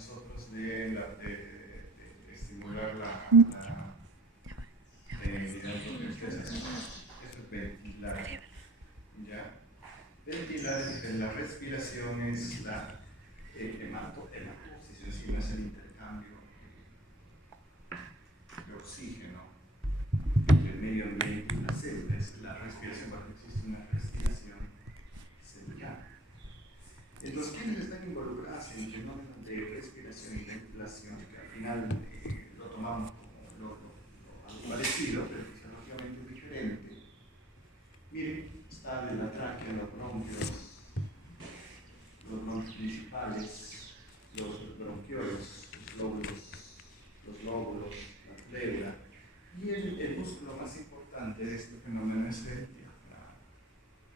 nosotros de estimular la eso es ventilar. ¿Ya? Ventilar, la respiración es la hematoposición, es el intercambio de oxígeno entre el medio ambiente y las células. La respiración, cuando existe una respiración celular. Entonces, ¿quiénes están involucrados en el fenómeno de respiración y ventilación? Que al final lo tomamos como algo parecido, pero fisiológicamente diferente. Miren, está de la tráquea, los bronquios principales, los bronquioles, los lóbulos, la pleura. Y el músculo más importante de este fenómeno es el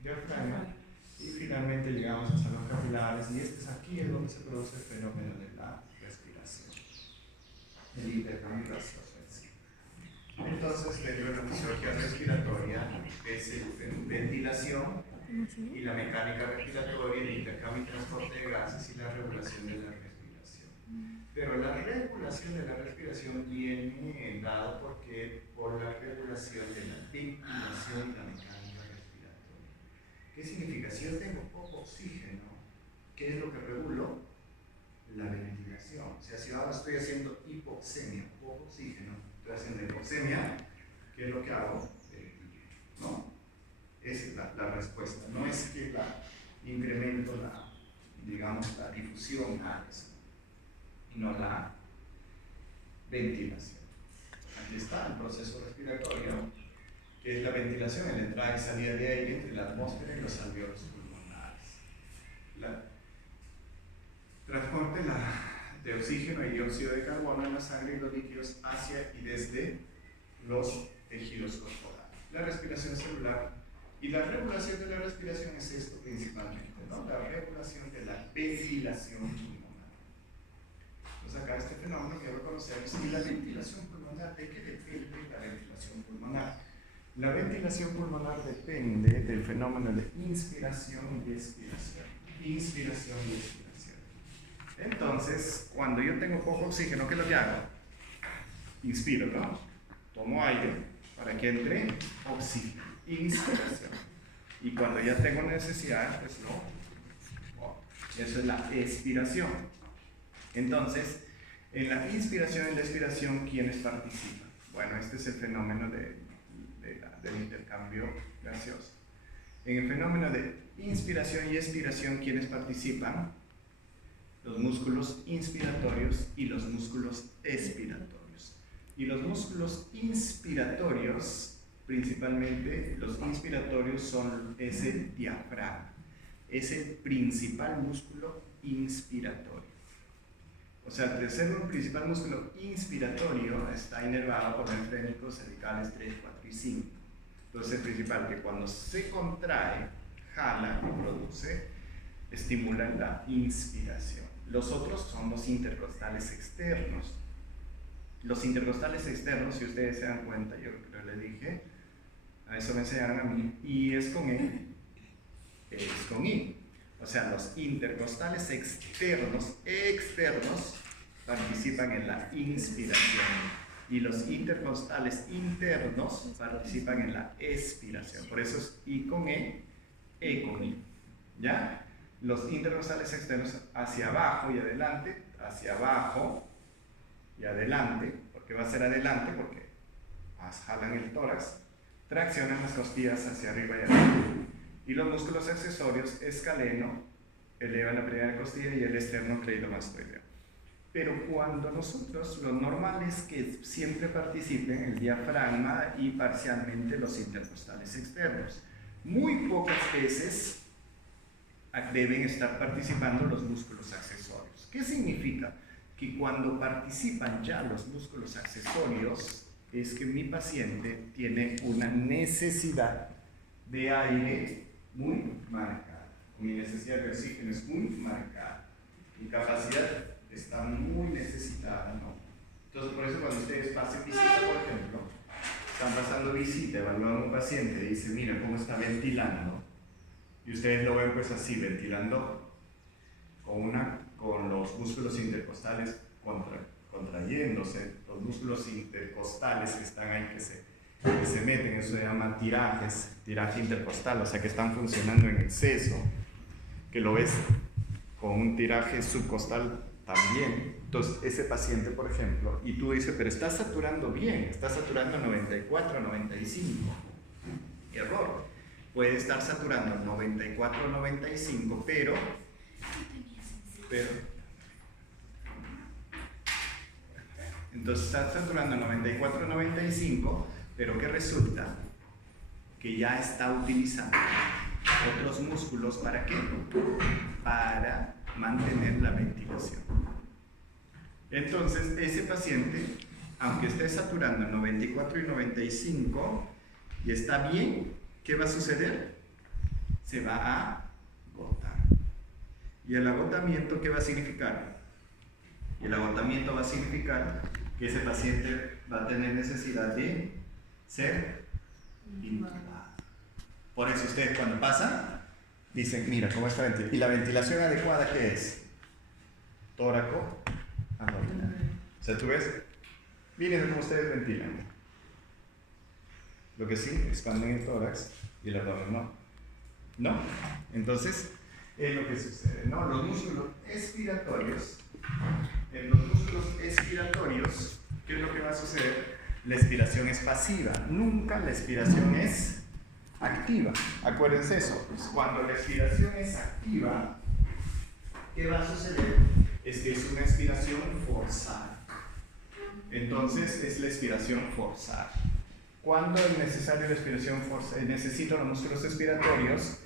diafragma. Y finalmente llegamos hasta los capilares, y aquí es donde se produce el fenómeno de la respiración, el intercambio gaseoso. Entonces, dentro de la fisiología respiratoria es ventilación y la mecánica respiratoria, el intercambio y transporte de gases y la regulación de la respiración. Pero la regulación de la respiración viene dada por la regulación de la ventilación y la mecánica respiratoria. ¿Qué significa? Si yo tengo poco oxígeno, ¿qué es lo que regulo? La ventilación. O sea, si ahora estoy haciendo hipoxemia, poco oxígeno, estoy haciendo hipoxemia, ¿qué es lo que hago? ¿No? Es la respuesta. No es que incremento la difusión a eso, sino la ventilación. Aquí está el proceso respiratorio, que es la ventilación, la entrada y salida de aire entre la atmósfera y los alveolos pulmonares. Transporte de oxígeno y dióxido de carbono en la sangre y los líquidos hacia y desde los tejidos corporales. La respiración celular y la regulación de la respiración es esto principalmente, ¿no? La regulación de la ventilación pulmonar. Entonces acá este fenómeno que ya lo conocemos. Y la ventilación pulmonar, ¿de qué depende la ventilación pulmonar? La ventilación pulmonar depende del fenómeno de inspiración y expiración. Inspiración y expiración. Entonces, cuando yo tengo poco oxígeno, ¿qué es lo que hago? Inspiro, ¿no? Tomo aire para que entre oxígeno. Inspiración. Y cuando ya tengo necesidad, pues eso es la expiración. Entonces, en la inspiración y la expiración, ¿quiénes participan? Bueno, este es el fenómeno del intercambio gaseoso. En el fenómeno de inspiración y expiración, ¿quiénes participan? Los músculos inspiratorios y los músculos expiratorios. Y los músculos inspiratorios, principalmente los inspiratorios, es el diafragma. Es el principal músculo inspiratorio. O sea, el ser un principal músculo inspiratorio está inervado por los frénicos cervicales 3, 4 y 5. Entonces, el principal, que cuando se contrae, jala y produce, estimula la inspiración. Los otros son los intercostales externos. Los intercostales externos, si ustedes se dan cuenta, yo creo que les dije, a eso me enseñaron a mí, y es con E, es con I. O sea, los intercostales externos participan en la inspiración y los intercostales internos participan en la expiración. Por eso es I con E con I. ¿Ya? Los intercostales externos hacia abajo y adelante, hacia abajo y adelante, porque va a ser adelante porque jalan el tórax, traccionan las costillas hacia arriba y adelante. Y los músculos accesorios, escaleno, elevan la primera costilla y el esternocleidomastoideo. Pero cuando nosotros, lo normal es que siempre participen el diafragma y parcialmente los intercostales externos. Muy pocas veces deben estar participando los músculos accesorios. ¿Qué significa? Que cuando participan ya los músculos accesorios, es que mi paciente tiene una necesidad de aire muy marcada. Mi necesidad de oxígeno es muy marcada. Mi capacidad está muy necesitada, ¿no? Entonces, por eso cuando ustedes pasen visita, por ejemplo, están pasando visita, evalúan a un paciente y dicen, mira cómo está ventilando, y ustedes lo ven pues así, ventilando con con los músculos intercostales contrayéndose, los músculos intercostales que están ahí, que se meten, eso se llama tiraje intercostal, o sea que están funcionando en exceso, que lo ves con un tiraje subcostal también. Entonces, ese paciente, por ejemplo, y tú dices, pero está saturando bien, está saturando 94, 95. Error. Puede estar saturando 94, 95, pero entonces está saturando 94, 95, pero ¿qué resulta? Que ya está utilizando otros músculos, ¿para qué? Para mantener la ventilación. Entonces, ese paciente, aunque esté saturando 94 y 95 y está bien, ¿qué va a suceder? Se va a agotar. ¿Y el agotamiento qué va a significar? Y el agotamiento va a significar que ese paciente va a tener necesidad de ser intubado. Por eso ustedes cuando pasan, dicen, mira, ¿cómo está ventilación? ¿Y la ventilación adecuada qué es? Tóraco abdominal. O sea, tú ves, miren cómo ustedes ventilan. Lo que sí, expanden el tórax y el abdomen no. ¿No? Entonces, es lo que sucede, ¿no? Los músculos expiratorios, en los músculos expiratorios, ¿qué es lo que va a suceder? La expiración es pasiva, nunca la expiración es activa. Acuérdense eso, pues cuando la expiración es activa, ¿qué va a suceder? Es que es una expiración forzada. Entonces, es la expiración forzada. ¿Cuándo es necesaria la expiración forzada? Necesito los músculos expiratorios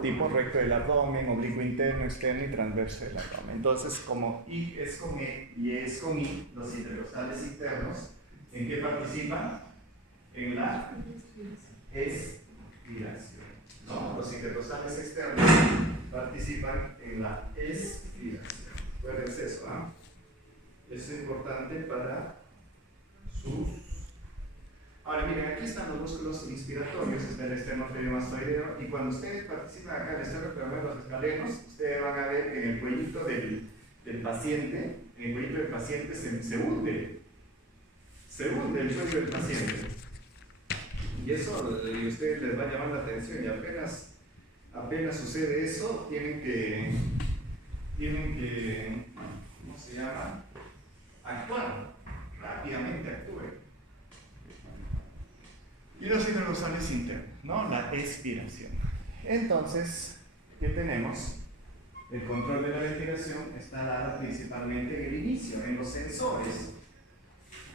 tipo recto del abdomen, oblicuo interno, externo y transverso del abdomen. Entonces, como I es con E y E es con I, los intercostales internos, ¿en qué participan? En la expiración. ¿No? Los intercostales externos participan en la expiración. Acuérdense eso, ¿ah? Es importante para sus... Ahora miren, aquí están los músculos inspiratorios, está el esternocleidomastoideo, y cuando ustedes participan acá en el esternocleidomastoideo, los escalenos, ustedes van a ver que en el cuellito del paciente, en el cuellito del paciente se hunde el cuello del paciente. Y eso, y a ustedes les va a llamar la atención, y apenas sucede eso, tienen que, ¿cómo se llama? Actuar, rápidamente actúen. Y los intercostales internos, ¿no? La expiración. Entonces, ¿qué tenemos? El control de la ventilación está dado principalmente en el inicio, en los sensores.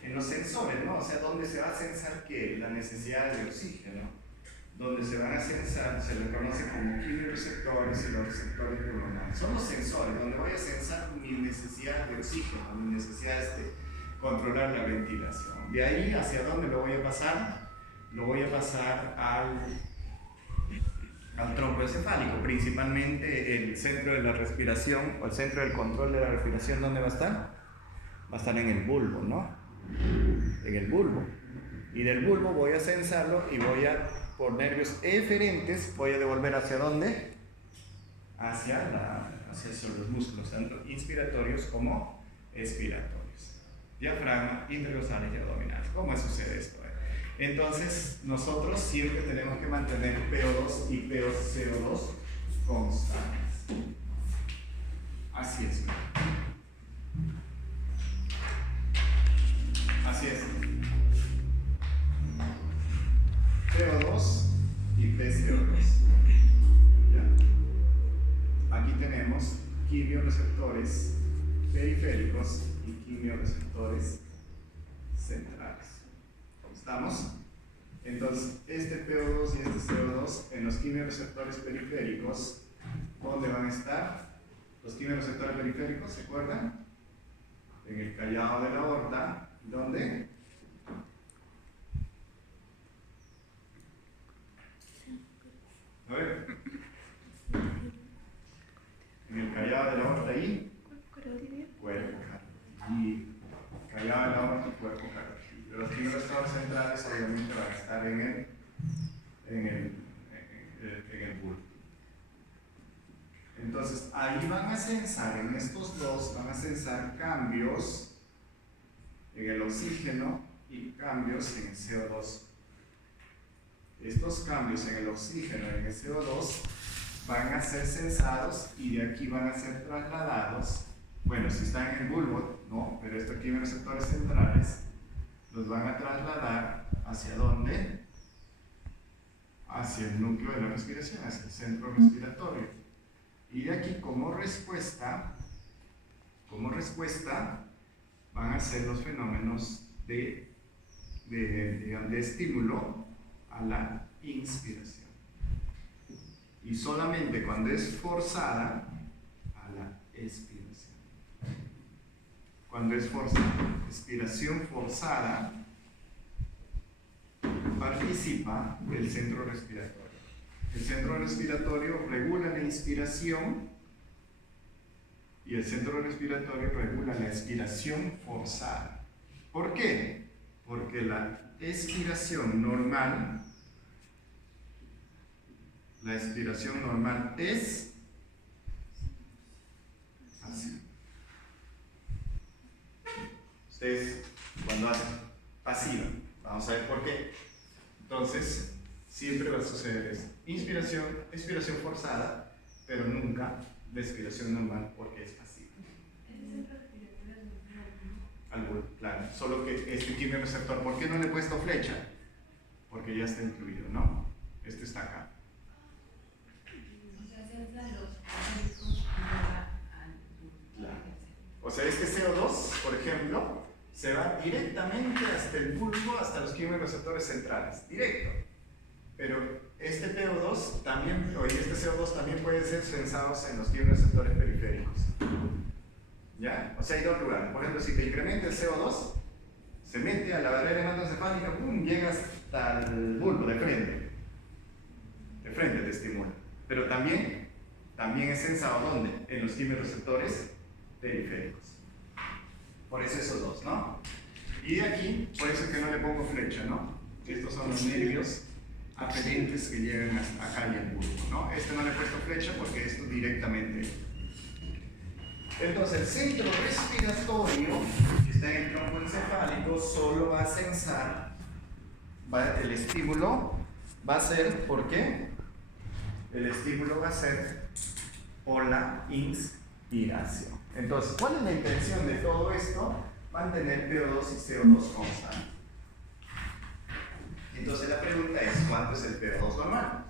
En los sensores, ¿no? O sea, donde se va a censar ¿qué? La necesidad de oxígeno. Donde se van a censar, se les conoce como quimioreceptores y los receptores pulmonares. Son los sensores, donde voy a censar mi necesidad de oxígeno, mi necesidad de controlar la ventilación. De ahí, ¿hacia dónde lo voy a pasar? Lo voy a pasar al tronco encefálico, principalmente el centro de la respiración o el centro del control de la respiración. ¿Dónde va a estar? Va a estar en el bulbo, ¿no? En el bulbo. Y del bulbo voy a censarlo y voy a, por nervios eferentes, voy a devolver ¿hacia dónde? Hacia los músculos, tanto inspiratorios como expiratorios. Diafragma, intercostales y abdominales. ¿Cómo sucede esto? Entonces, nosotros siempre tenemos que mantener PO2 y CO2 constantes. Así es. Así es. PO2 y PCO2. ¿Ya? Aquí tenemos quimioreceptores periféricos y quimioreceptores centrales. ¿Estamos? Entonces, este PO2 y este CO2 en los quimioreceptores periféricos, ¿dónde van a estar? Los quimioreceptores periféricos, ¿se acuerdan? En el callado de la aorta, ¿dónde? A ver. En el callado de la aorta y cuerpo cardiaco. Callado de la aorta y cuerpo cardiaco. Los quimioreceptores centrales obviamente van a estar en el bulbo. Entonces ahí van a censar en estos dos, van a censar cambios en el oxígeno y cambios en el CO2. Estos cambios en el oxígeno y en el CO2 van a ser censados y de aquí van a ser trasladados. Bueno, si están en el bulbo, no, pero esto aquí en los receptores centrales, los van a trasladar ¿hacia dónde? Hacia el núcleo de la respiración, hacia el centro respiratorio. Y de aquí, como respuesta, van a ser los fenómenos de estímulo a la inspiración. Y solamente cuando es forzada, a la expiración. Cuando es forzada, expiración forzada, participa del centro respiratorio. El centro respiratorio regula la inspiración y el centro respiratorio regula la expiración forzada. ¿Por qué? Porque la expiración normal es así. Ustedes cuando hacen pasiva, vamos a ver por qué. Entonces, siempre va a suceder esto. Inspiración, expiración forzada, pero nunca la expiración normal porque es pasiva. Algo, claro, solo que este quimio receptor, ¿por qué no le he puesto flecha? Porque ya está incluido, ¿no? Este está acá. Claro. O sea, este CO2, por ejemplo, se va directamente hasta el bulbo, hasta los quimiorreceptores centrales, directo. Pero este PO2 también, o este CO2 también puede ser censados en los quimiorreceptores periféricos. ¿Ya? O sea, hay dos lugares. Por ejemplo, si te incrementa el CO2, se mete a la barrera hematocefálica, ¡pum!, llega hasta el bulbo de frente. De frente te estimula. Pero también es censado, ¿dónde? En los quimiorreceptores periféricos. Por eso esos dos, ¿no? Y de aquí, por eso es que no le pongo flecha, ¿no? Estos son los nervios aferentes que llegan hasta acá y el bulbo, ¿no? Este no le he puesto flecha porque esto directamente. Entonces, el centro respiratorio, que está en el tronco encefálico, solo va a censar, el estímulo va a ser, ¿por qué? El estímulo va a ser por la inspiración. Entonces, ¿cuál es la intención de todo esto? Mantener PO2 y CO2 constantes. Entonces la pregunta es, ¿cuánto es el PO2 normal?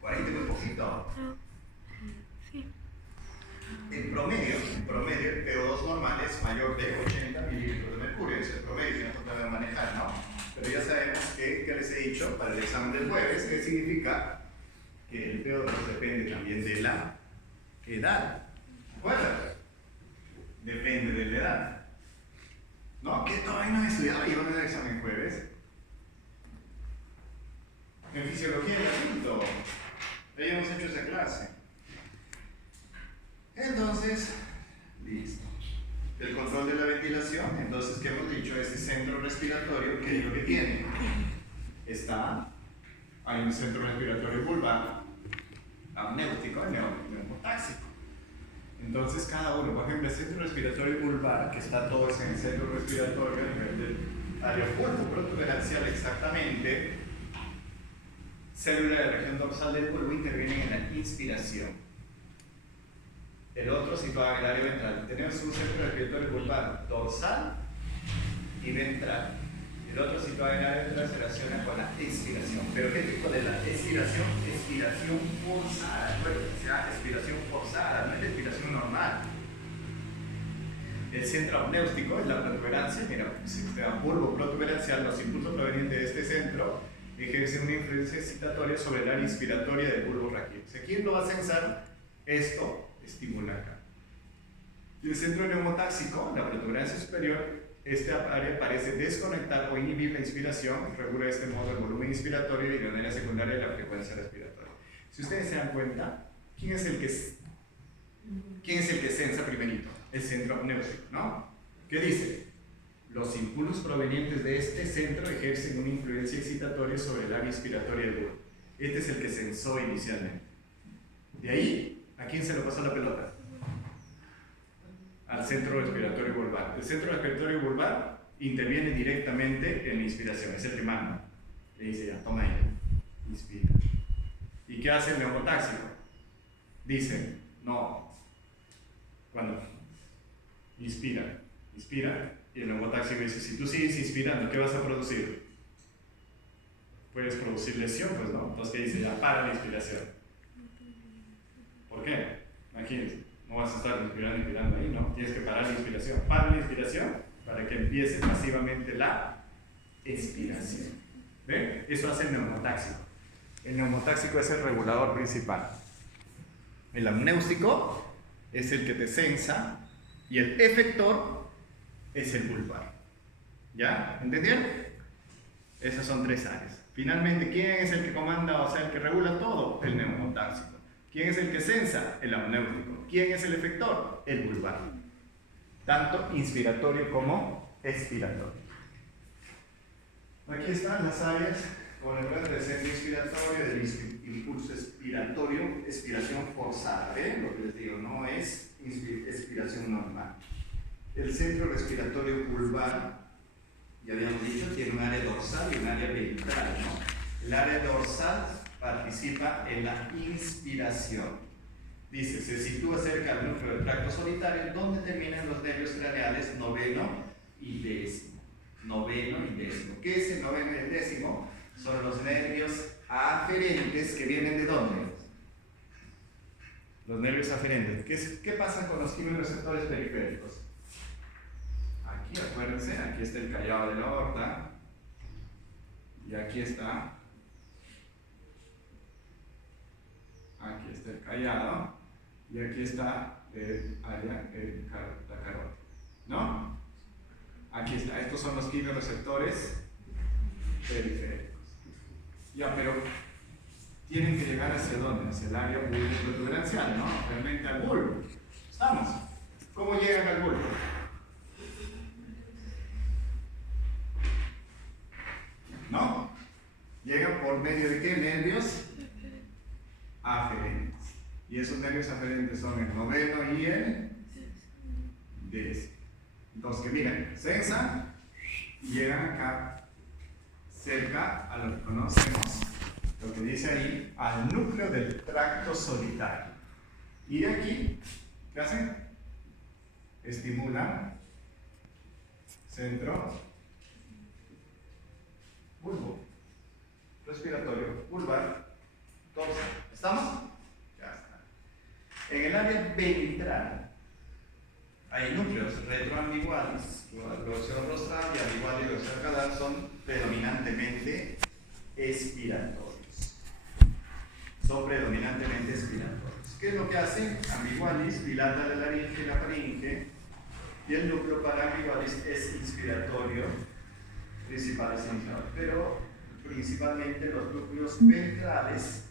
40 muy poquito. En promedio, el PO2 normal es mayor de 80 mililitros de mercurio. Es el promedio que nosotros debemos manejar, ¿no? Pero ya sabemos que les he dicho para el examen del jueves, que significa que el PO2 depende también de la edad. ¿Recuerdan? Depende de la edad. No, que todavía no he estudiado y van a dar examen jueves. En fisiología del adulto. Ya hemos hecho esa clase. Entonces, listo. El control de la ventilación. Entonces, ¿qué hemos dicho? Este centro respiratorio, ¿qué es lo que tiene? Hay un centro respiratorio vulvar, amnéutico y neumotáxico. Entonces cada uno, por ejemplo, el centro respiratorio vulvar, que está todos en el centro respiratorio a nivel del área bulbo protuberancial exactamente, célula de la región dorsal del bulbo intervienen en la inspiración. El otro situado en el área ventral. Tenemos un centro respiratorio vulvar dorsal y ventral. El otro situado en el área ventral se relaciona con la expiración. ¿Pero qué tipo de la expiración? Expiración forzada. Expiración forzada, no es la expiración normal. El centro apnéutico es la protuberancia. Mira, sistema bulbo protuberancial, los impulsos provenientes de este centro ejercen una influencia excitatoria sobre el área inspiratoria del bulbo raquídeo. ¿Quién lo va a censar? Esto estimula acá. Y el centro neumotáxico, la protuberancia superior, esta área parece desconectar o inhibir la inspiración, regula de este modo el volumen inspiratorio y de manera secundaria la frecuencia respiratoria. Si ustedes se dan cuenta, ¿quién es el que censa primerito? El centro apnéutico, ¿no? ¿Qué dice? Los impulsos provenientes de este centro ejercen una influencia excitatoria sobre el área inspiratoria del bulbo. Este es el que censó inicialmente. De ahí, ¿a quién se lo pasó la pelota? Al centro respiratorio vulvar. El centro respiratorio vulvar interviene directamente en la inspiración, es el que manda. Le dice ya, toma aire, inspira. ¿Y qué hace el neumotáxico? Dice, no, cuando inspira, y el neumotáxico dice, si tú sigues inspirando, ¿qué vas a producir? Puedes producir lesión, pues no. Entonces, ¿qué dice? Ya para la inspiración. ¿Por qué? Imagínense, no vas a estar inspirando ahí, ¿no? Tienes que parar la inspiración. Para la inspiración para que empiece pasivamente la expiración. ¿Ven? Eso hace el neumotáxico. El neumotáxico es el regulador principal. El amnéustico es el que te sensa y el efector es el vulvar. ¿Ya? ¿Entendieron? Esas son 3 áreas. Finalmente, ¿quién es el que comanda, o sea, el que regula todo? El neumotáxico. ¿Quién es el que sensa? El amnéutico. ¿Quién es el efector? El vulvar. Tanto inspiratorio como expiratorio. Aquí están las áreas con el del centro inspiratorio, del impulso expiratorio, expiración forzada. ¿Ven? Lo que les digo, no es expiración normal. El centro respiratorio vulvar, ya habíamos dicho, tiene un área dorsal y un área ventral, ¿no? El área dorsal participa en la inspiración. Dice, se sitúa cerca del núcleo del tracto solitario, donde terminan los nervios craneales noveno y décimo. Noveno y décimo. ¿Qué es el noveno y el décimo? Son los nervios aferentes que vienen ¿de dónde? Los nervios aferentes. ¿Qué pasa con los quimioreceptores periféricos? Aquí, acuérdense, aquí está el callado de la aorta y aquí está el callado y aquí está el área, la carótida, ¿no? Aquí está, estos son los quimioreceptores periféricos. Ya, pero tienen que llegar hacia dónde? Hacia el área bulbo-protuberancial, ¿no? Realmente al bulbo. ¿Estamos? ¿Cómo llegan al bulbo? ¿No? Llegan por medio de ¿qué? Nervios aferentes. Y esos nervios aferentes son el noveno y el décimo. Entonces, que miren, sensan y llegan acá, cerca a lo que conocemos, lo que dice ahí, al núcleo del tracto solitario. Y de aquí, ¿qué hacen? Estimulan centro bulbo respiratorio vulvar dorsal. ¿Estamos? Ya está. En el área ventral hay núcleos retroambiguales, gloseo rostral y ambigual y gloseo caudal son predominantemente expiratorios. Son predominantemente expiratorios. ¿Qué es lo que hacen? Ambigualis dilata la laringe y la faringe, y el núcleo paraambigualis es inspiratorio, principal es inspiratorio, pero principalmente los núcleos ventrales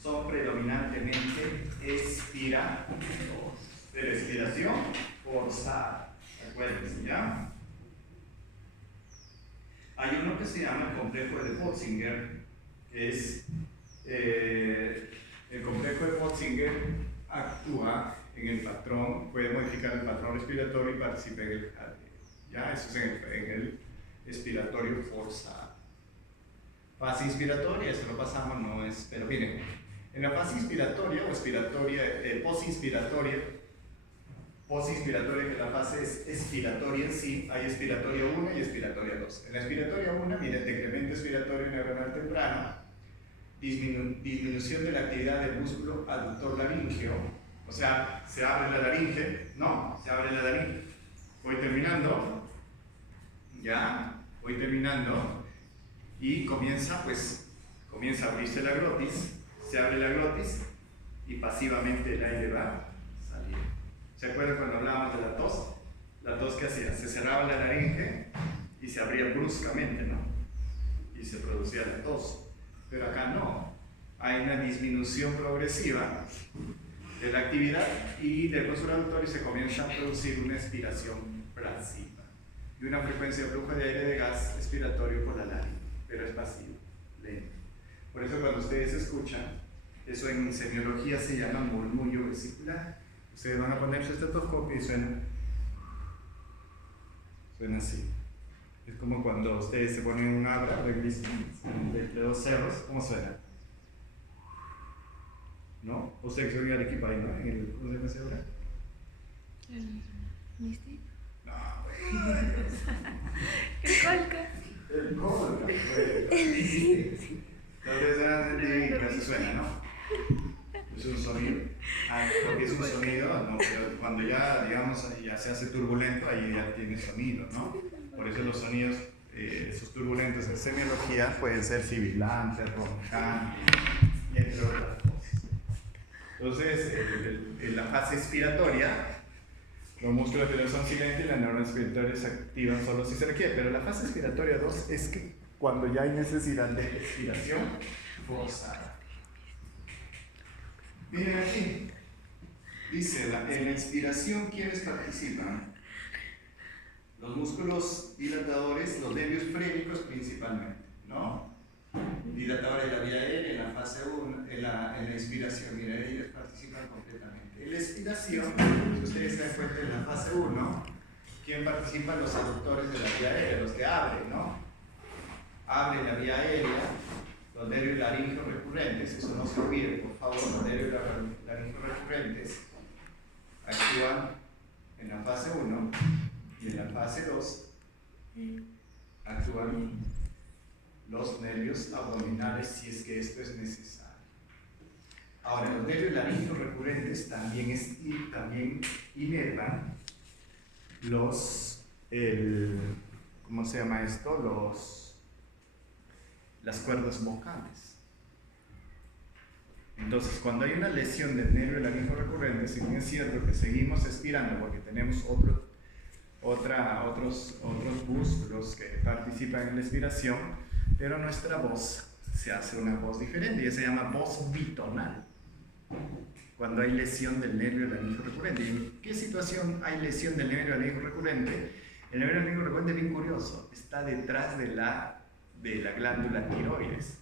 son predominantemente expiratorios. De la expiración forzada, acuérdense, ¿ya? Hay uno que se llama el complejo de Potzinger, que es el complejo de Potzinger actúa en el patrón, puede modificar el patrón respiratorio y participa en el cardíaco, ¿ya? Eso es en el expiratorio forzado. Fase inspiratoria, eso lo pasamos, no es, pero miren, en la fase inspiratoria o expiratoria, posinspiratoria, que la fase es expiratoria en sí, hay expiratoria 1 y expiratoria 2. En la expiratoria 1, miren, decremento expiratorio neuronal temprano, disminución de la actividad del músculo aductor laríngeo, o sea, se abre la laringe, no, se abre la laringe. Voy terminando, ya, voy terminando, y comienza a abrirse la glotis, se abre la glotis, y pasivamente el aire va a salir. ¿Se acuerdan cuando hablábamos de la tos? La tos, ¿qué hacía? Se cerraba la laringe y se abría bruscamente, ¿no? Y se producía la tos. Pero acá no. Hay una disminución progresiva de la actividad y del músculo aductor y se comienza a producir una expiración pasiva y una frecuencia de flujo de aire de gas expiratorio por la laringe, pero es pasivo, lento. Por eso cuando ustedes escuchan Eso en semiología se llama murmullo vesicular. Ustedes van a poner su estetoscopio y suena así. Es como cuando ustedes se ponen un abra de dos cerros, ¿cómo suena? ¿No? Ustedes se oyen al equipo ahí, ¿no? En el, ¿cómo se llama ese abra? ¿El Misty? No, güey. ¿El Colca? El Colca, güey. Entonces, casi suena, ¿no? Es un sonido. Porque es un sonido, ¿no? Pero cuando ya, digamos, ya se hace turbulento, ahí ya tiene sonido, ¿no? Por eso los sonidos, esos turbulentos en semiología pueden ser sibilantes, roncantes, y entre otras cosas. Entonces, en la fase expiratoria, los músculos son silentes y las neuronas expiratorias se activan solo si se requiere. Pero la fase expiratoria 2 es que cuando ya hay necesidad de expiración forzada. Miren aquí, dice, en la inspiración, ¿quiénes participan? Los músculos dilatadores, los nervios frénicos principalmente, ¿no? Dilatadores de la vía aérea en la fase 1, en la inspiración, miren, ellos participan completamente. En la expiración, si ustedes se dan cuenta en la fase 1, ¿quién participa? Los aductores de la vía aérea, los que abren, ¿no? Abren la vía aérea, los nervios laríngeo recurrentes, eso no se olvide, por favor, los nervios laríngeo recurrentes actúan en la fase 1 y en la fase 2 actúan los nervios abdominales si es que esto es necesario. Ahora, los nervios laríngeo recurrentes también inervan ¿cómo se llama esto? Las cuerdas vocales. Entonces, cuando hay una lesión del nervio laríngeo recurrente, si bien es cierto que seguimos expirando porque tenemos otros músculos que participan en la expiración, pero nuestra voz se hace una voz diferente y se llama voz bitonal. Cuando hay lesión del nervio laríngeo recurrente. ¿Y en qué situación hay lesión del nervio laríngeo recurrente? El nervio laríngeo recurrente es bien curioso, está detrás de la glándula tiroides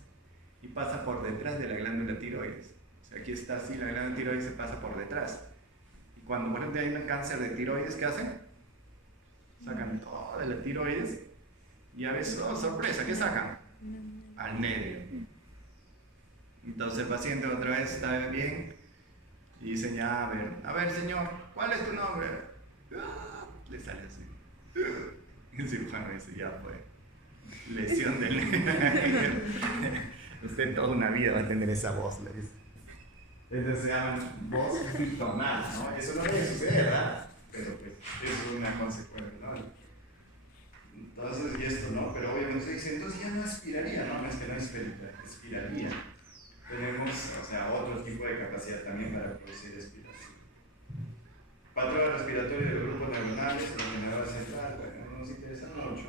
y pasa por detrás de la glándula tiroides. O sea, aquí está así, la glándula tiroides se pasa por detrás. Y cuando por ejemplo hay un cáncer de tiroides, ¿qué hacen? Sacan toda la tiroides y a veces, oh sorpresa, ¿qué sacan? Al nervio. Entonces el paciente otra vez está bien y dice ya, a ver señor, ¿cuál es tu nombre? Le sale así. El cirujano dice, ya fue. Lesión del nervio. Usted toda una vida va a tener esa voz, le dice. Entonces se llama voz bitonal, ¿no? Eso no debe suceder, ¿verdad? Pero pues es una consecuencia, ¿no? Entonces, y esto, ¿no? Pero obviamente se dice, entonces ya no aspiraría, ¿no? No es que no expiraría. Tenemos, o sea, otro tipo de capacidad también para producir expiración. Patrón respiratorio de los grupos neuronales, el generador central, bueno, nos interesan mucho.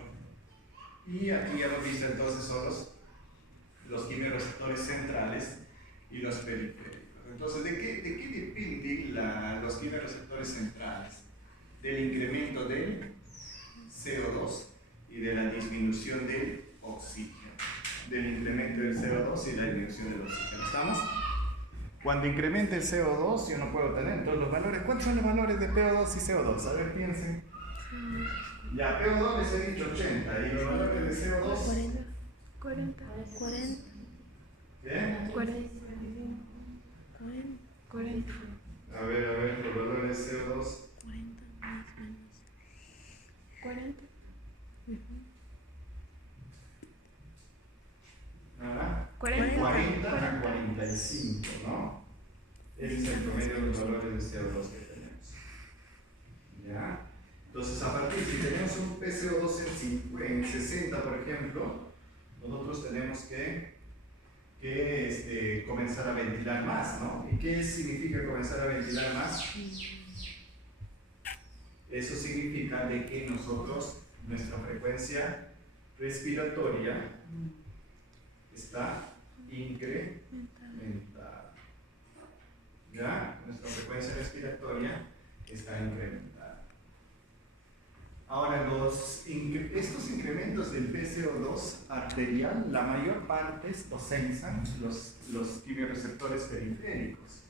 Y aquí ya hemos visto entonces son los quimiorreceptores centrales y los periféricos. Entonces, ¿de qué dependen los quimiorreceptores centrales? Del incremento del CO2 y de la disminución del oxígeno. Del incremento del CO2 y la disminución del oxígeno. ¿Estamos? Cuando incrementa el CO2, yo no puedo tener todos los valores. ¿Cuántos son los valores de PO2 y CO2? A ver, piensen. Ya, PO2 les he dicho 80 y los valores de CO2 40. ¿qué? 40. A ver, los valores de CO2 40 más menos 40. ¿Ah? 40 a 45, ¿no? Ese es el promedio de los valores de CO2 que tenemos. ¿Ya? Entonces, a partir, si tenemos un PCO2 en 60, por ejemplo, nosotros tenemos que comenzar a ventilar más, ¿no? ¿Y qué significa comenzar a ventilar más? Eso significa de que nosotros, nuestra frecuencia respiratoria está incrementada. ¿Ya? Nuestra frecuencia respiratoria está incrementada. Ahora, estos incrementos del PCO2 arterial, la mayor parte los sensan los quimiorreceptores periféricos,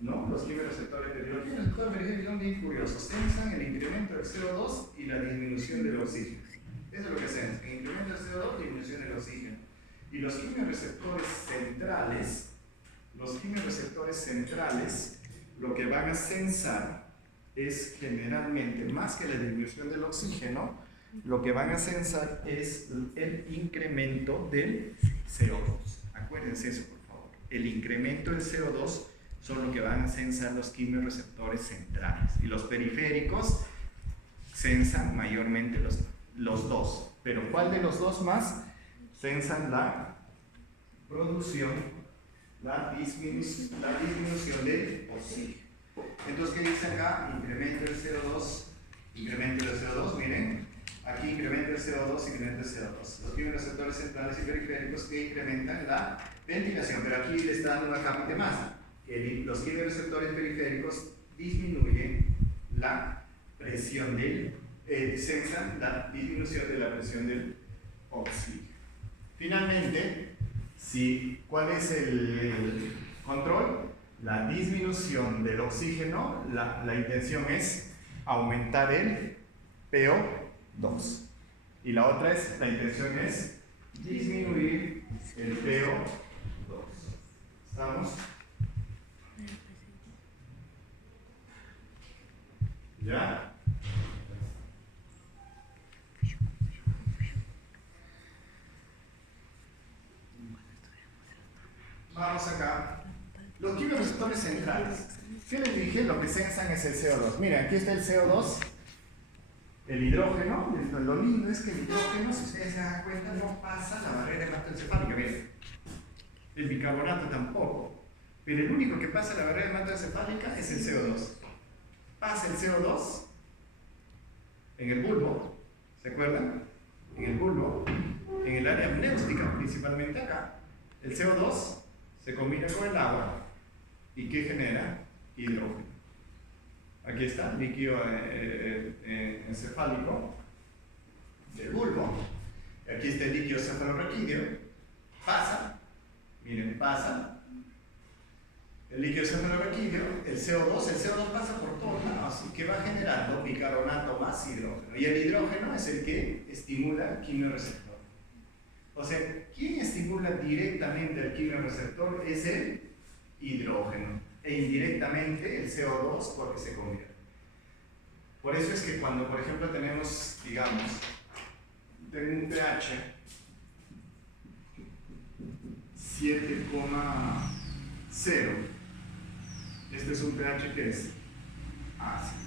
¿no? Los quimiorreceptores periféricos. Los quimiorreceptores periféricos son bien curiosos, sensan el incremento del CO2 y la disminución del oxígeno. Eso es lo que sensan, el incremento del CO2 y disminución del oxígeno. Y los quimiorreceptores centrales, lo que van a sensar es generalmente, más que la disminución del oxígeno, lo que van a sensar es el incremento del CO2. Acuérdense eso, por favor. El incremento del CO2 son lo que van a sensar los quimiorreceptores centrales. Y los periféricos sensan mayormente los dos. Pero ¿cuál de los dos más? Sensan la producción, la disminución del oxígeno. Entonces, ¿qué dice acá? Incremento del CO2, miren, aquí incremento del CO2, incremento del CO2. Los quimiorreceptores centrales y periféricos que incrementan la ventilación, pero aquí le está dando una capa de masa. Los quimiorreceptores periféricos disminuyen la presión sensan la disminución de la presión del oxígeno. Finalmente, ¿cuál es el control? La disminución del oxígeno, la intención es aumentar el PO2. Y la otra la intención es disminuir el PO2. ¿Estamos? ¿Ya? Vamos acá. Los quimiorreceptores centrales. ¿Qué les dije? Lo que sensan es el CO2. Miren, aquí está el CO2, el hidrógeno. Lo lindo es que el hidrógeno, si ustedes se dan cuenta, no pasa la barrera hematoencefálica. Miren, el bicarbonato tampoco. Pero el único que pasa la barrera hematoencefálica es el CO2. Pasa el CO2 en el bulbo, ¿se acuerdan? En el bulbo, en el área amniótica, principalmente acá. El CO2 se combina con el agua y ¿qué genera? Hidrógeno. Aquí está, líquido encefálico del bulbo. Aquí está el líquido cefalorraquídeo. Pasa, miren, pasa. El líquido cefalorraquídeo, el CO2 pasa por todos lados y que va generando bicarbonato más hidrógeno. Y el hidrógeno es el que estimula el quimiorreceptor. O sea, ¿quién estimula directamente al quimiorreceptor? Es el hidrógeno. E indirectamente el CO2 porque se convierte. Por eso es que cuando, por ejemplo, tenemos, digamos, tengo un pH 7,0. Este es un pH que es ácido.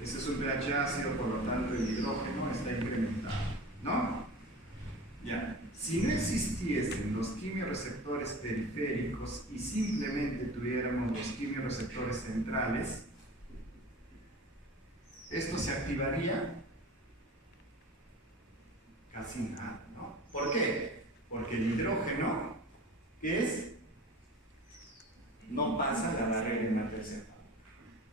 Este es un pH ácido, por lo tanto el hidrógeno está incrementado, ¿no? Ya. Si no existiesen los quimiorreceptores periféricos y simplemente tuviéramos los quimiorreceptores centrales, esto se activaría casi nada, ¿no? ¿Por qué? Porque el hidrógeno, ¿qué es? No pasa la barrera hematoencefálica.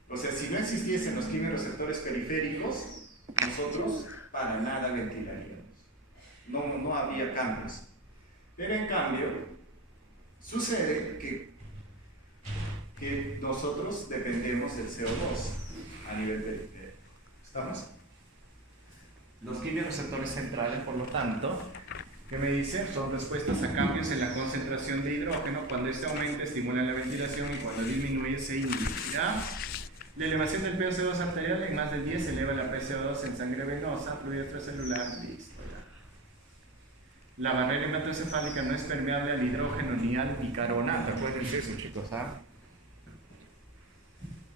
O sea, si no existiesen los quimiorreceptores periféricos, nosotros para nada ventilaríamos. No había cambios. Pero en cambio, sucede que nosotros dependemos del CO2 a nivel periférico. ¿Estamos? Los quimiorreceptores centrales, por lo tanto, ¿qué me dicen? Son respuestas a cambios en la concentración de hidrógeno. Cuando este aumenta, estimulan la ventilación y cuando disminuye, se inhibe. ¿Ya? La elevación del PCO2 arterial en más de 10 eleva la PCO2 en sangre venosa, fluido extracelular, listo. La barrera hematoencefálica no es permeable al hidrógeno ni al bicarbonato. Acuérdense eso, chicos, ¿ah?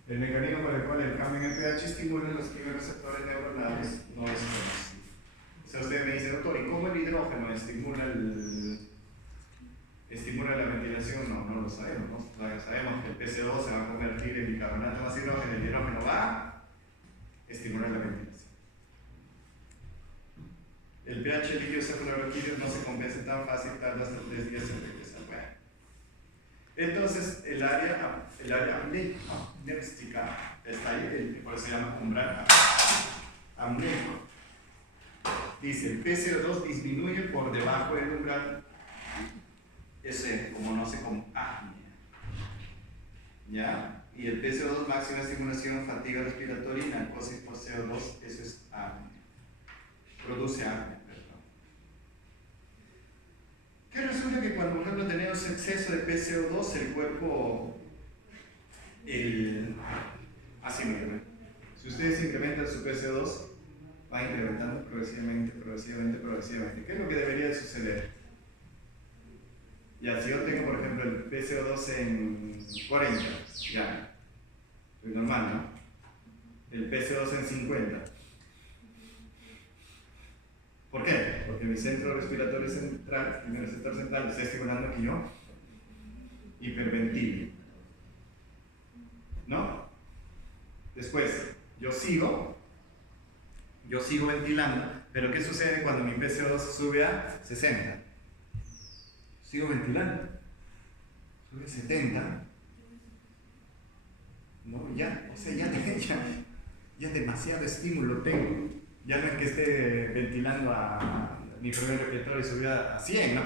El mecanismo por el cual el cambio en el pH estimula los quimiorreceptores neuronales no es conocido. O sea, ustedes me dicen, doctor, ¿y cómo el hidrógeno estimula la ventilación? No lo sabemos, ¿no? Sabemos que el PCO2 se va a convertir en bicarbonato más hidrógeno, el hidrógeno va a estimular la ventilación. El pH líquido cefalorraquídeo no se compensa tan fácil, tarda hasta 3 días en regresar. Bueno. Entonces, el área amnéstica está ahí, por eso se llama umbral amnésico. Dice, el PCO2 disminuye por debajo del umbral, ese conoce como apnea. ¿Ya? Y el PCO2 máxima estimulación, fatiga respiratoria y narcosis por CO2, eso es apnea. Produce apnea, perdón. Que resulta que cuando, por ejemplo, tenemos exceso de PCO2, el cuerpo, así mismo. Si ustedes incrementan su PCO2, va incrementando progresivamente. ¿Qué es lo que debería de suceder? Ya, si yo tengo, por ejemplo, el PCO2 en 40, ya, es normal, ¿no? El PCO2 en 50. ¿Por qué? Porque mi centro respiratorio central, mi receptor central, está estimulando que yo hiperventile. ¿No? Después, yo sigo ventilando, pero ¿qué sucede cuando mi PCO2 sube a 60? Sigo ventilando, sube a 70. No, ya, o sea, ya demasiado estímulo tengo. Ya no es que esté ventilando a mi primer respiratorio y subió a 100, ¿no?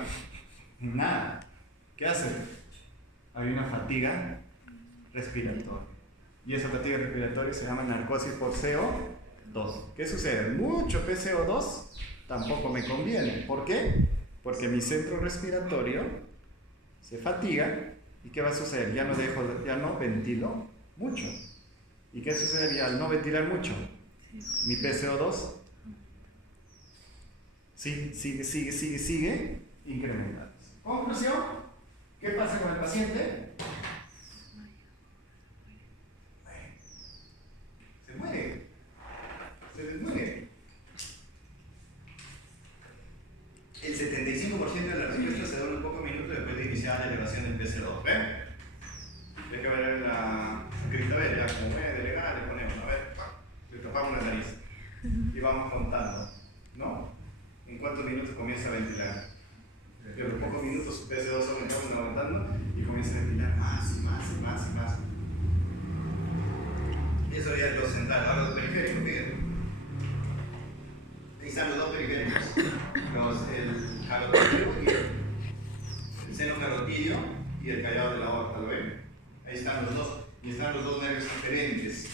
Nada. ¿Qué hace? Hay una fatiga respiratoria. Y esa fatiga respiratoria se llama narcosis por CO2. ¿Qué sucede? Mucho PCO2 tampoco me conviene. ¿Por qué? Porque mi centro respiratorio se fatiga. ¿Y qué va a suceder? Ya no ventilo mucho. ¿Y qué sucedería al no ventilar mucho? Mi PCO2 sigue incrementándose. Conclusión, ¿qué pasa con el paciente? Se desmuere. El 75% de la respuesta se da unos pocos minutos después de iniciar la elevación del PCO2. ¿Ven? Hay que ver la grita, ya como es delegada, le ponemos, a ver, le tapamos la nariz y vamos contando, ¿no? ¿En cuántos minutos comienza a ventilar? Y a los pocos minutos su PCO2 aumentando y comienza a ventilar más y más. Eso ya es lo central. Ahora los periféricos, fíjense. Ahí están los dos periféricos. El carotidio y el seno carotidio y el callado de la aorta, ¿lo ven? Ahí están los dos. Y están los dos nervios diferentes.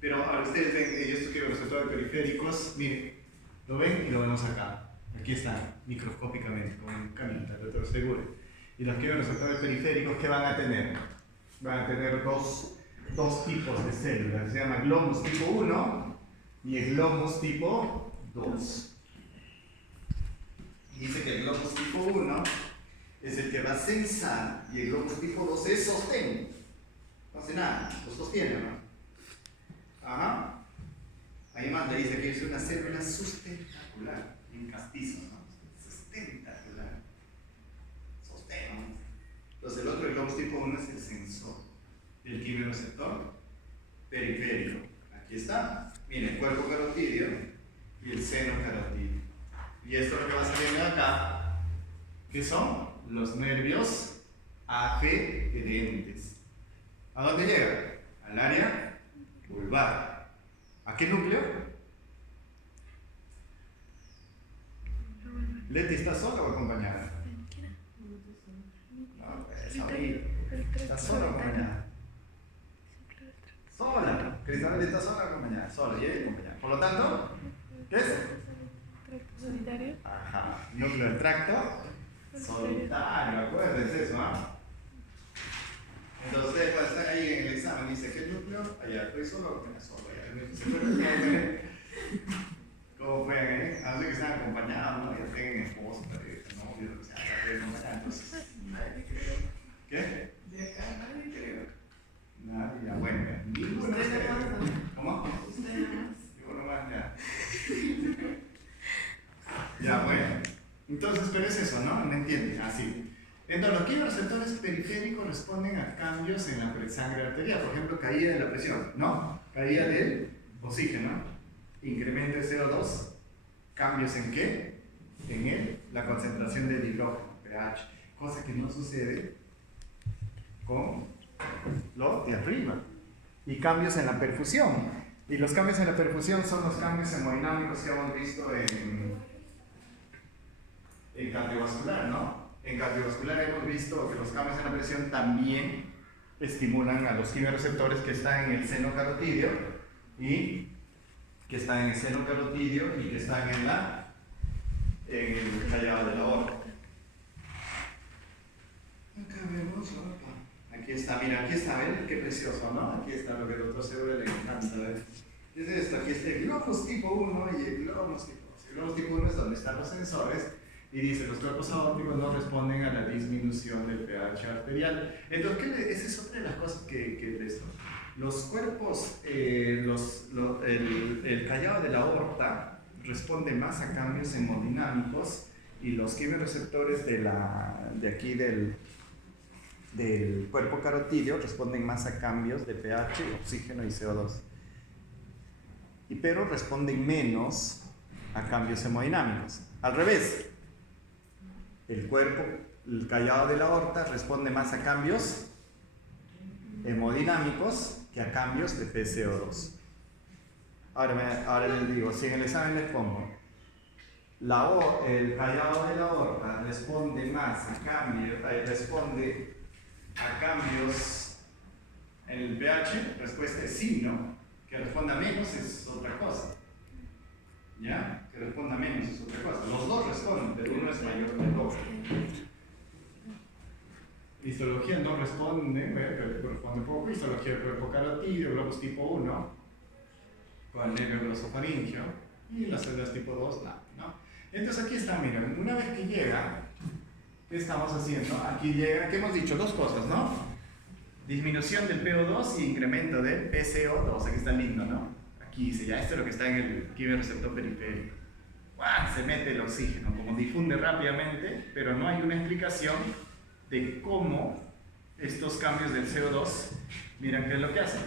Pero ahora ustedes ven, y esto que los receptores periféricos, miren, lo ven y lo vemos acá. Aquí están, microscópicamente, con camita, que te lo asegure. Y los que ven los receptores periféricos, ¿qué van a tener? Van a tener dos tipos de células, se llama glomus tipo 1 y el glomus tipo 2. Dice que el glomus tipo 1 es el que va a sensar y el glomus tipo 2 es sostén. No hace nada, lo sostiene, ¿no? Ajá. Ahí más le dice que es una célula sustentacular, en castizo, ¿no? Sustentacular. Sostén, ¿no? Entonces el otro, el glomus tipo 1 es el sensor. El quimioreceptor periférico. Aquí está. Miren, el cuerpo carotidio y el seno carotidio. Y esto es lo que va saliendo de acá, que son los nervios aferentes. ¿A dónde llega? Al área vulvar. ¿A qué núcleo? ¿Leti está sola o acompañada? No, pues ahí. ¿Está sola o acompañada? Sola. Cristabel está sola o acompañada. Sola, y ella acompañada. Por lo tanto, ¿qué es? Tracto solitario. Ajá. Núcleo del tracto solitario. Acuérdense eso, ¿ah? Entonces, ustedes cuando están ahí en el examen, dicen, ¿qué núcleo? Allá, ¿estoy solo o acompañada? Solo, allá. ¿Cómo pueden, Hace que están acompañados, ¿no? Ya tengan esposo, novio, o sea, ya acompañados. Entonces, ¿qué? De acá nadie creo. Nadie, ya, bueno, ninguno de ustedes. ¿Cómo? Usted nada más. Yo nomás, ya. Ya, bueno. Entonces, pero es eso, ¿no? ¿Me entienden? Así. Entonces, los quimioreceptores periféricos responden a cambios en la sangre arterial. Por ejemplo, caída de la presión, ¿no? Caída del oxígeno, incremento de CO2, cambios en qué? En la concentración del hidrógeno, pH. Cosa que no sucede con lo de arriba. Y cambios en la perfusión. Y los cambios en la perfusión son los cambios hemodinámicos que hemos visto en cardiovascular, ¿no? En cardiovascular hemos visto que los cambios en la presión también estimulan a los quimiorreceptores que están en el seno carotidio y que están en el seno carotidio y que están en el callado de la aorta. Acá vemos, aquí está, mira, aquí está, ¿ven? Qué precioso, ¿no? Aquí está lo que al doctor Segura le encanta, ¿ves? ¿Qué es esto? Aquí está el globus tipo 1 y el globus tipo 2. El globus tipo 1 es donde están los sensores y dice, los cuerpos aórticos no responden a la disminución del pH arterial. Entonces, esa es otra de las cosas que esto. Los cuerpos, el callado de la aorta responde más a cambios hemodinámicos y los quimiorreceptores de aquí del cuerpo carotidio responden más a cambios de pH, oxígeno y CO2. Pero responden menos a cambios hemodinámicos. Al revés, el callado de la aorta responde más a cambios hemodinámicos que a cambios de PCO2. Ahora les digo, si en el examen les pongo el callado de la aorta responde más a cambios, en el pH, respuesta es sí, ¿no? Que responda menos es otra cosa. ¿Ya? Que responda menos es otra cosa. Los dos responden, pero uno es mayor que el otro. Histología no responde, corresponde poco. Histología del cuerpo carotidio, globus tipo 1, con el nervio glosofaringeo, y las células tipo 2, nada, ¿no? Entonces aquí está, miren, una vez que llega, ¿qué estamos haciendo? Aquí llega, ¿qué hemos dicho? Dos cosas, ¿no? Disminución del PO2 y incremento del PCO2. Aquí está lindo, ¿no? Aquí dice, ya esto es lo que está en el quimiorreceptor periférico. ¡Guau! Se mete el oxígeno, como difunde rápidamente, pero no hay una explicación de cómo estos cambios del CO2, miren qué es lo que hacen.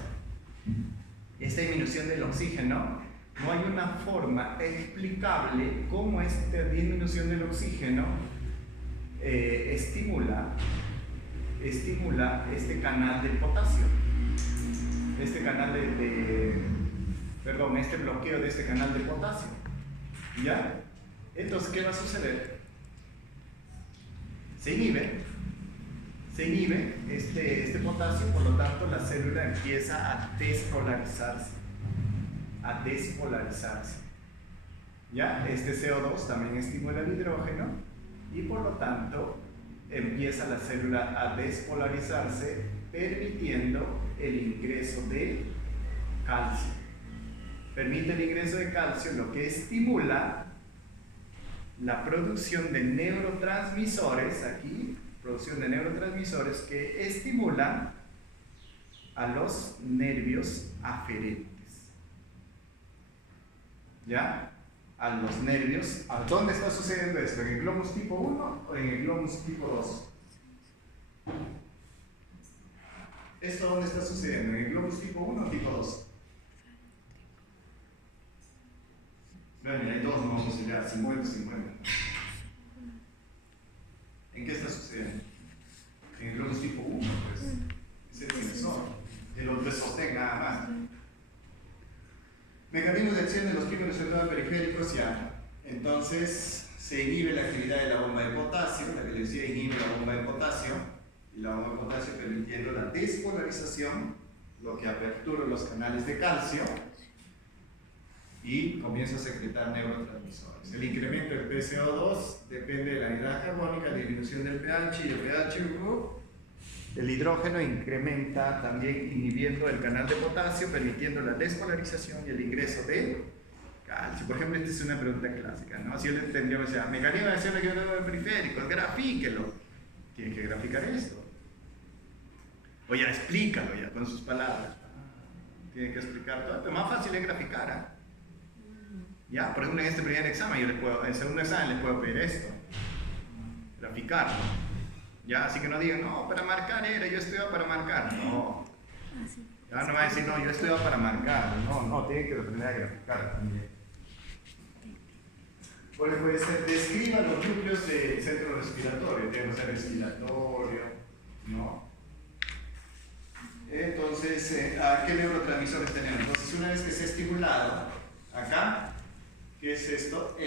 Esta disminución del oxígeno, no hay una forma explicable cómo esta disminución del oxígeno estimula este canal del potasio, este bloqueo de este canal de potasio. ¿Ya? Entonces, ¿qué va a suceder? Se inhibe este potasio, por lo tanto la célula empieza a despolarizarse. ¿Ya? Este CO2 también estimula el hidrógeno y por lo tanto empieza la célula a despolarizarse, permitiendo el ingreso de calcio. Permite el ingreso de calcio, lo que estimula la producción de neurotransmisores, aquí, producción de neurotransmisores que estimulan a los nervios aferentes. ¿Ya? A los nervios. ¿A dónde está sucediendo esto? ¿En el globus tipo 1 o en el globus tipo 2? ¿Esto dónde está sucediendo? ¿En el globus tipo 1 o tipo 2? Vean, hay dos, no vamos a llegar, 50-50. ¿En qué está sucediendo? En el globus tipo 1, pues. Es el sensor. El otro es sostén, nada más. Mecanismos de acción de los quimiorreceptores periféricos, ya. Entonces, se inhibe la actividad de la bomba de potasio, la que les decía inhibe la bomba de potasio, y la bomba de potasio permitiendo la despolarización, lo que apertura los canales de calcio, y comienza a secretar neurotransmisores. El incremento del PCO2 depende de la anidrida carbónica, disminución del pH, y el pH, el hidrógeno incrementa también inhibiendo el canal de potasio, permitiendo la despolarización y el ingreso de calcio. Por ejemplo, esta es una pregunta clásica, ¿no? Si yo le tendría que decir, mecanismo de acción de quimiorreceptores periféricos, grafíquelo. Tiene que graficar esto. O ya explícalo ya con sus palabras. Tiene que explicar todo. Pero más fácil es graficar, ¿eh? Ya, por ejemplo, en este primer examen, en el segundo examen les puedo pedir esto. Graficarlo. Ya, así que no digan, no, para marcar yo estudiaba para marcar. No. Ya no va a decir, no, yo estudiaba para marcar. No, tiene que aprender a graficar también. Bueno, puede ser, describa los núcleos del centro respiratorio. Tiene que ser respiratorio, ¿no? Entonces, ¿qué neurotransmisores tenemos? Entonces, una vez que se ha estimulado, acá, ¿qué es esto?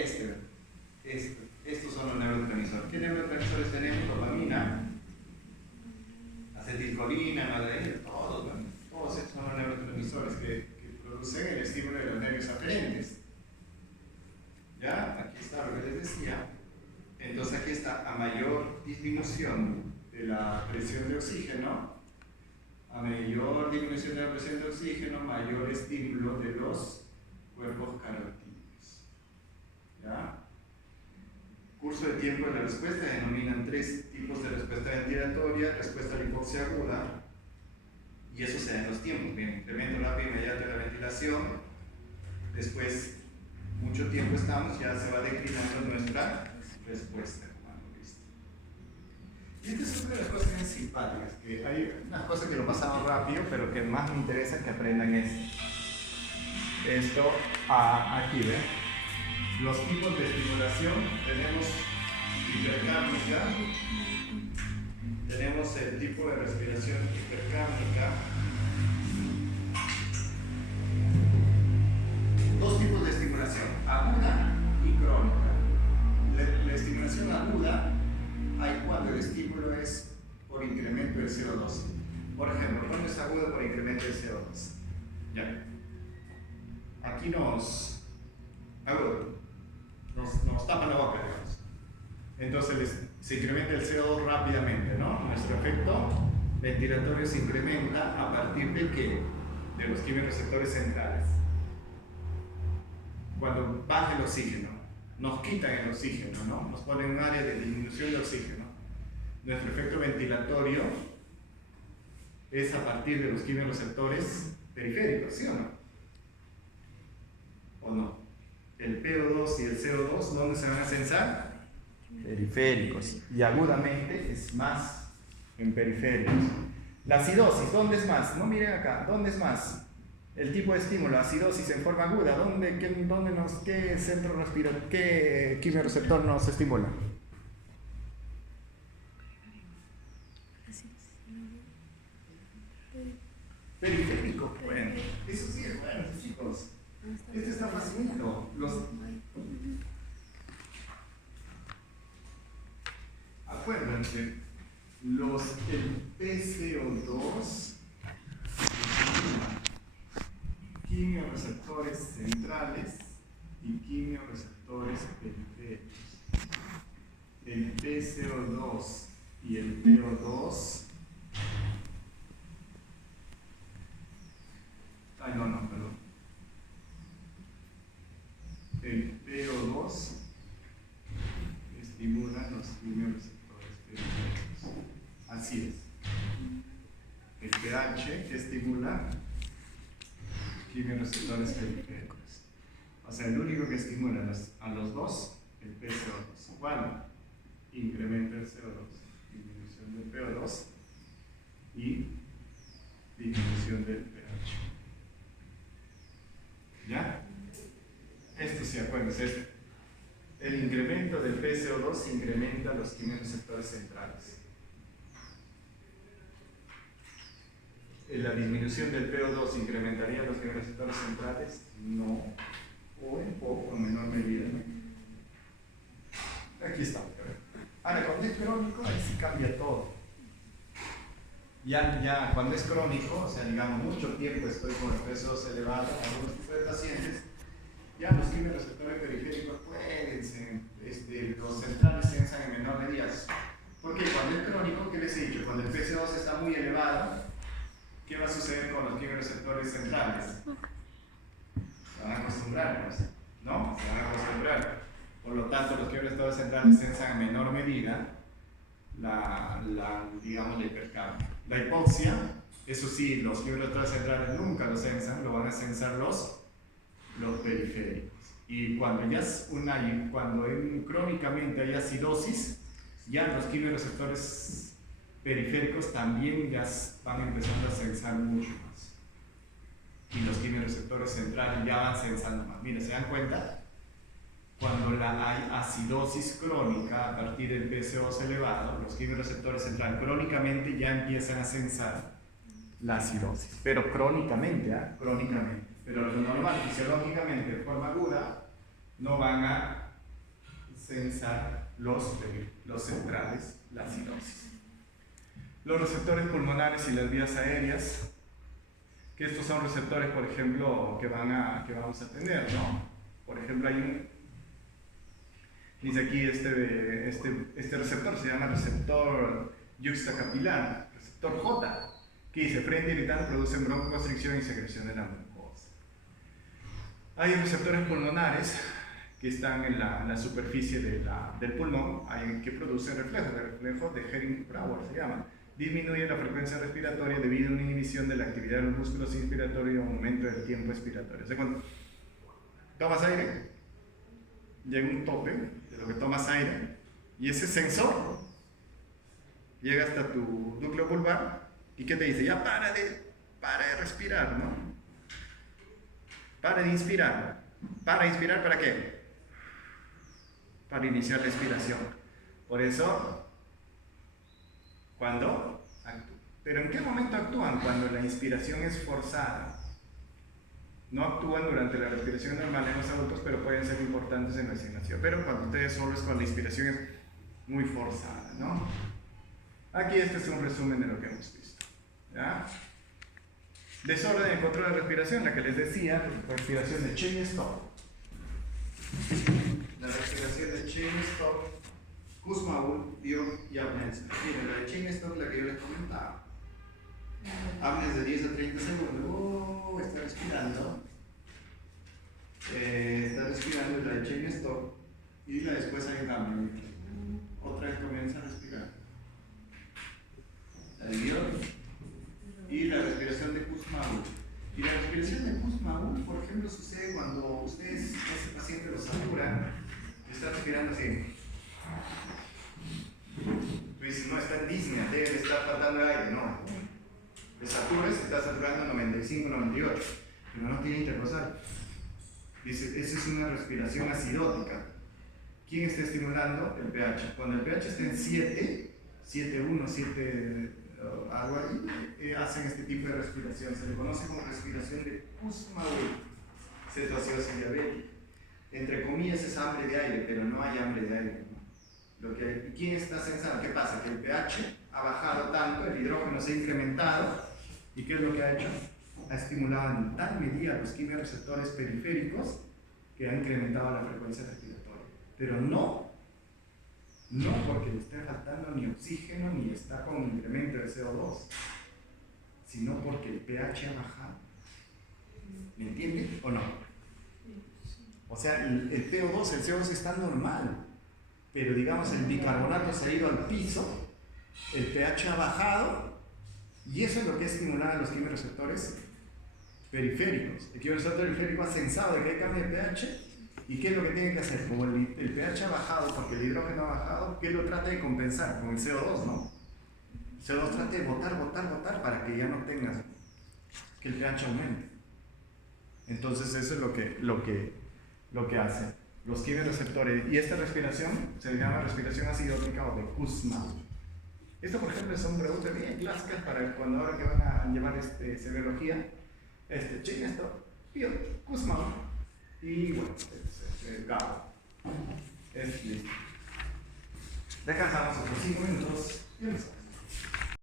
Estos son los neurotransmisores. ¿Qué neurotransmisores tenemos? Dopamina, acetilcolina, noradrenalina, todos, ¿no? Todos estos son los neurotransmisores que producen el estímulo de los nervios aferentes. ¿Ya? Aquí está lo que les decía. Entonces aquí está, a mayor disminución de la presión de oxígeno, a mayor disminución de la presión de oxígeno, mayor estímulo de los cuerpos carotídeos. ¿Ya? Curso de tiempo de la respuesta denominan 3 tipos de respuesta ventilatoria: respuesta a la hipoxia aguda, y eso se da en los tiempos. Bien, incremento rápido e inmediato de la ventilación, después mucho tiempo estamos, ya se va declinando nuestra respuesta, como han visto. Y esta es una de las cosas bien simpáticas, que hay unas cosas que lo pasamos rápido, pero que más me interesa que aprendan esto aquí, ¿ven? Los tipos de estimulación: tenemos hipercárnica, tenemos el tipo de respiración hipercárnica, 2 tipos de estimulación, aguda y crónica. La estimulación aguda hay cuando el estímulo es por incremento del CO2. Por ejemplo, cuando es agudo por incremento del CO2. Ya. Aquí nos tapan la boca, digamos. Entonces se incrementa el CO2 rápidamente, ¿no? Nuestro efecto ventilatorio se incrementa a partir de ¿qué? De los quimiorreceptores centrales. Cuando baja el oxígeno, nos quitan el oxígeno, ¿no? Nos ponen un área de disminución de oxígeno. Nuestro efecto ventilatorio es a partir de los quimiorreceptores periféricos, ¿sí o no? ¿O no? El PO2 y el CO2, ¿dónde se van a sensar? Periféricos. Y agudamente es más en periféricos. La acidosis, ¿dónde es más? No miren acá, ¿dónde es más? El tipo de estímulo, acidosis en forma aguda, ¿qué centro respiratorio, qué quimiorreceptor nos estimula? Periférico. Bueno, eso sí es bueno, chicos. Este está facilito. Acuérdense, el PCO2 quimiorreceptores centrales y quimiorreceptores periféricos. El PCO2 y el PO2. Perdón. El PO2 estimula los quimiorreceptores periféricos. Así es. El pH estimula quimiorreceptores periféricos. O sea, el único que estimula a los dos, el PCO2. ¿Cuál? Incrementa el CO2, disminución del PO2 y disminución del pH. ¿Ya? Esto sí, acuérdense. El incremento del PCO2 incrementa los quimiorreceptores centrales. ¿La disminución del PO2 incrementaría los quimiorreceptores centrales? No. O en poco, en menor medida. Aquí está. Ahora, cuando es crónico, ahí sí cambia todo. Ya cuando es crónico, o sea, digamos, mucho tiempo estoy con el PCO2 elevado, algunos tipos de pacientes, ya los quimiorreceptores periféricos pueden ser, los centrales sensan en menor medida. Porque cuando es crónico, ¿qué les he dicho? Cuando el PCO2 está muy elevado, ¿qué va a suceder con los quimiorreceptores centrales? Se van a acostumbrar, ¿no? Se van a acostumbrar. Por lo tanto, los quimiorreceptores centrales sensan en menor medida digamos, la hipercapnia. La hipoxia, eso sí, los quimiorreceptores centrales nunca lo sensan, lo van a sensar los periféricos. Y cuando crónicamente hay acidosis, ya los quimiorreceptores periféricos también ya van empezando a sensar mucho más. Y los quimiorreceptores centrales ya van sensando más. Mira, ¿se dan cuenta? Cuando hay acidosis crónica a partir del PCO2 elevado, los quimiorreceptores centrales crónicamente ya empiezan a sensar la acidosis, pero crónicamente, crónicamente. Pero lo normal, fisiológicamente, de forma aguda, no van a censar los centrales, la acidosis. Los receptores pulmonares y las vías aéreas, que estos son receptores, por ejemplo, que vamos a tener, ¿no? Por ejemplo, dice aquí este receptor se llama receptor yuxtacapilar, receptor J, que dice frente irritante produce broncoconstricción y secreción de la mucosa. Hay receptores pulmonares que están en la superficie del pulmón, que producen reflejos. El reflejo de Hering-Brauer se llama. Disminuye la frecuencia respiratoria debido a una inhibición de la actividad de los músculos inspiratorios y aumento del tiempo expiratorio. O sea, cuando tomas aire, llega un tope de lo que tomas aire y ese sensor llega hasta tu núcleo vulvar y ¿qué te dice? Ya para de respirar, ¿no? Para de inspirar. ¿Para inspirar para qué? Para iniciar la expiración. Por eso, ¿cuándo? Actúan. ¿Pero en qué momento actúan? Cuando la inspiración es forzada. No actúan durante la respiración normal en los adultos, pero pueden ser importantes en la asignación. Pero cuando ustedes solo es cuando la inspiración es muy forzada, ¿no? Aquí este es un resumen de lo que hemos visto. ¿Ya? Desorden en control de respiración, la que les decía, respiración de Cheyne-Stokes. La respiración de Cheyne-Stokes, Kussmaul, Biot y Abnès. Miren, la de Cheyne-Stokes, la que yo les comentaba. Abnès de 10 a 30 segundos. Está respirando. Está respirando la de Cheyne-Stokes. Y después hay una otra vez comienza a respirar. La de Biot y la respiración de Kussmaul. Y la respiración de Kussmaul, por ejemplo, sucede cuando ustedes, ese paciente lo saturan, está respirando así. Tú dices, no, está en disnea, debe de estar faltando de aire. No. Le saturas, está saturando 95, 98, pero no tiene intercostal. Dice, esa es una respiración acidótica. ¿Quién está estimulando? El pH. Cuando el pH está en 7, 7,1, 7, algo ahí, hacen este tipo de respiración. Se le conoce como respiración de Kussmaul, cetoacidosis diabética. Entre comillas es hambre de aire, pero no hay hambre de aire, ¿no? ¿Quién está sensando? ¿Qué pasa? Que el pH ha bajado tanto, el hidrógeno se ha incrementado, ¿y qué es lo que ha hecho? Ha estimulado en tal medida los quimiorreceptores periféricos que ha incrementado la frecuencia respiratoria. Pero no porque le esté faltando ni oxígeno ni está con incremento de CO2, sino porque el pH ha bajado. ¿Me entienden o no? O sea, el PO2, el CO2 está normal, pero digamos el bicarbonato se ha ido al piso, el pH ha bajado y eso es lo que ha estimulado a los quimiorreceptores periféricos. El quimiorreceptor periférico ha sensado de que hay cambio de pH. ¿Y qué es lo que tiene que hacer? Como el pH ha bajado porque el hidrógeno ha bajado, ¿qué lo trata de compensar? Con el CO2, ¿no? El CO2 trata de botar para que ya no tengas, que el pH aumente. Entonces eso es lo que hacen los quimiorreceptores. Y esta respiración se llama respiración acidótica o de Kussmaul. Esto, por ejemplo, son preguntas bien clásicas para cuando ahora que van a llevar semiología. Cheyne-Stokes, Biot, Kussmaul. Y bueno, Gabo. Listo. Descansamos otros 5 minutos y empezamos.